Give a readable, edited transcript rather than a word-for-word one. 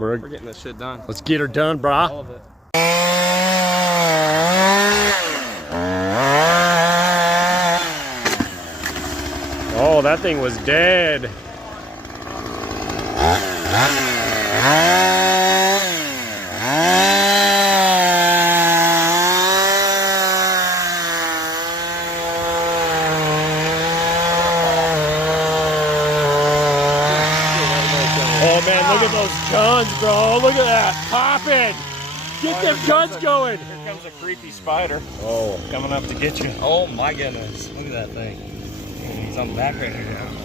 We're getting this shit done. Let's get her done, brah. All of it. Oh, that thing was dead. Oh man, look at those guns, bro. Look at that. Popping. Get them guns going. Here comes a creepy spider. Oh. Coming up to get you. Oh my goodness. Look at that thing. He's on the back right here now.